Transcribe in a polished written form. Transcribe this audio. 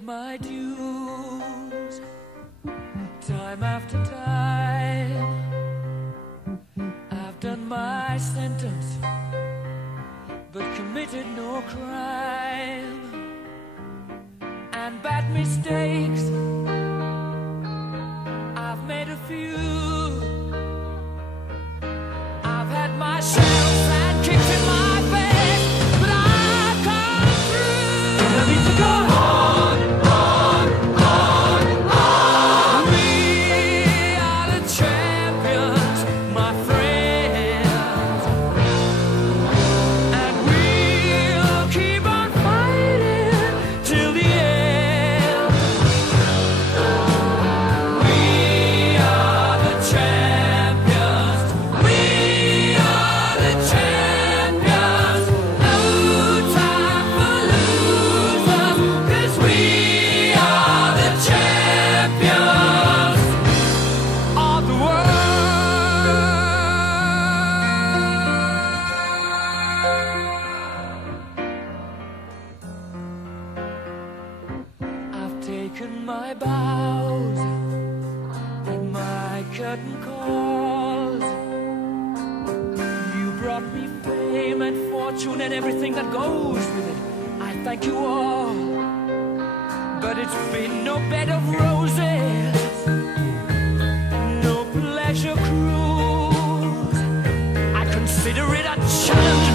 paid my dues time after time. I've done my sentence, but committed no crime. And bad mistakes, I've made a few. I've had my shells and kicks in my face, but I've come through. And I need to go on, on, on, on. We are the champions, my friends, and we'll keep on fighting till the end. We are the champions. We are the champions. No time for losers, 'cause we are the champions of the world. I've taken my bows and my curtain calls. You brought me fame and fortune and everything that goes with it. I thank you all, but it's been no bed of roses, no pleasure cruise. I consider it a challenge